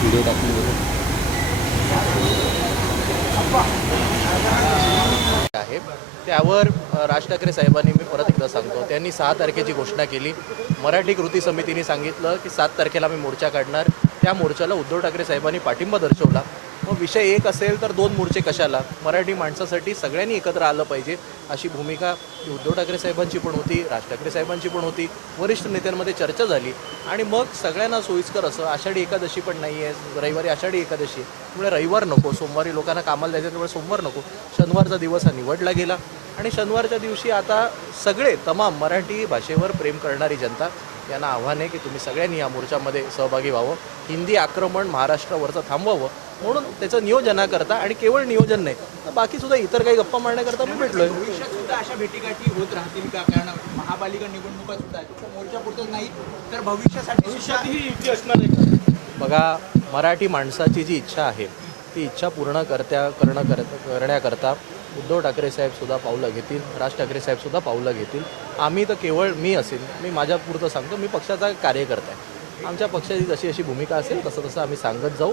Video टाकली आहे त्यावर राज ठाकरे साहेबांनी, मी परत एकदा सांगतो, त्यांनी 6 तारखेची घोषणा केली. मराठी कृती समितीने सांगितलं की 7 तारखेला मी मोर्चा काढणार. त्या मोर्चाला उद्धव ठाकरे साहेबांनी पाठिंबा दर्शवला. मग विषय एक असेल तर 2 मोर्चे कशाला? मराठी माणसासाठी सगळ्यांनी एकत्र आलं पाहिजे अशी भूमिका उद्धव ठाकरे साहेबांची पण होती, राज ठाकरे साहेबांची पण होती. वरिष्ठ नेत्यांमध्ये चर्चा झाली आणि मग सगळ्यांना सोयीस्कर असं, आषाढी एकादशी पण नाही आहे, रविवारी आषाढी एकादशी, त्यामुळे रविवार नको, सोमवारी लोकांना कामाला जायचं त्यामुळे सोमवार नको, शनिवारचा दिवस हा निवडला गेला. आणि शनिवारच्या दिवशी आता सगळे तमाम मराठी भाषेवर प्रेम करणारी जनता यांना आव्हान आहे की तुम्ही सगळ्यांनी या मोर्चामध्ये सहभागी व्हावं, हिंदी आक्रमण महाराष्ट्रावरचं थांबवावं. म्हणून त्याचं नियोजनाकरता, आणि केवळ नियोजन नाही तर बाकीसुद्धा इतर काही गप्पा मारण्याकरता मी भेटलो आहे. भविष्यात सुद्धा अशा भेटीगाठी होत राहतील का? कारण महापालिका निवडणुका सुद्धा आहेत, मोर्चापुरतच नाही तर भविष्यातही युती असणार आहे. बघा, मराठी माणसाची जी इच्छा आहे ती इच्छा पूर्ण करण्याकरता उद्धव ठाकरे साहेबसुद्धा पावलं घेतील, राज ठाकरे साहेबसुद्धा पावलं घेतील. आम्ही तर केवळ, मी असेल, मी माझ्यापुरतं सांगतो, मी पक्षाचा कार्यकर्ता आहे. आमच्या पक्षाची जशी अशी भूमिका असेल तसं तसं आम्ही सांगत जाऊ.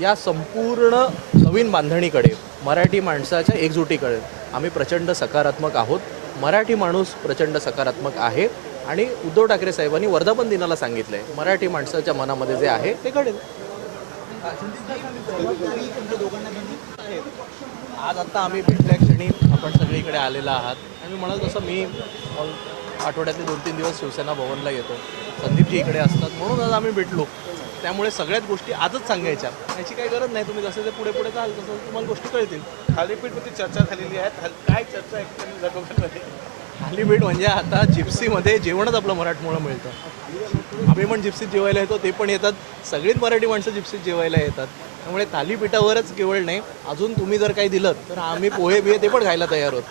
या संपूर्ण नवीन बांधणीकडे, मराठी माणसाच्या एकजुटीकडे आम्ही प्रचंड सकारात्मक आहोत. मराठी माणूस प्रचंड सकारात्मक आहे आणि उद्धव ठाकरे साहेबांनी वर्धापन दिनाला सांगितलं आहे मराठी माणसाच्या मनामध्ये जे आहे ते घडेल. आज आत्ता आम्ही भेटल्या क्षणी आपण सगळीकडे आलेला आहात आणि मी म्हणत तसं मी आठवड्यातले 2-3 दिवस शिवसेना भवनला येतो, संदीपजी इकडे असतात, म्हणून आज आम्ही भेटलो. त्यामुळे सगळ्याच गोष्टी आजच सांगायच्या, याची काही गरज नाही. तुम्ही जसे ते पुढे पुढे जाल तसं तुम्हाला गोष्टी कळतील. थालीपीठमध्ये चर्चा झालेली आहे, काय चर्चा आहे दोघांमध्ये? थालीपीठ म्हणजे आता जिप्सीमध्ये जेवणच आपलं मराठमोळं मिळतं. आम्ही पण जिप्सीत जेवायला येतो, ते पण येतात, सगळीच मराठी माणसं जिप्सीत जेवायला येतात. त्यामुळे थालीपीठावरच केवळ नाही, अजून तुम्ही जर काही दिलं तर आम्ही पोहे बिहे ते पण खायला तयार आहोत.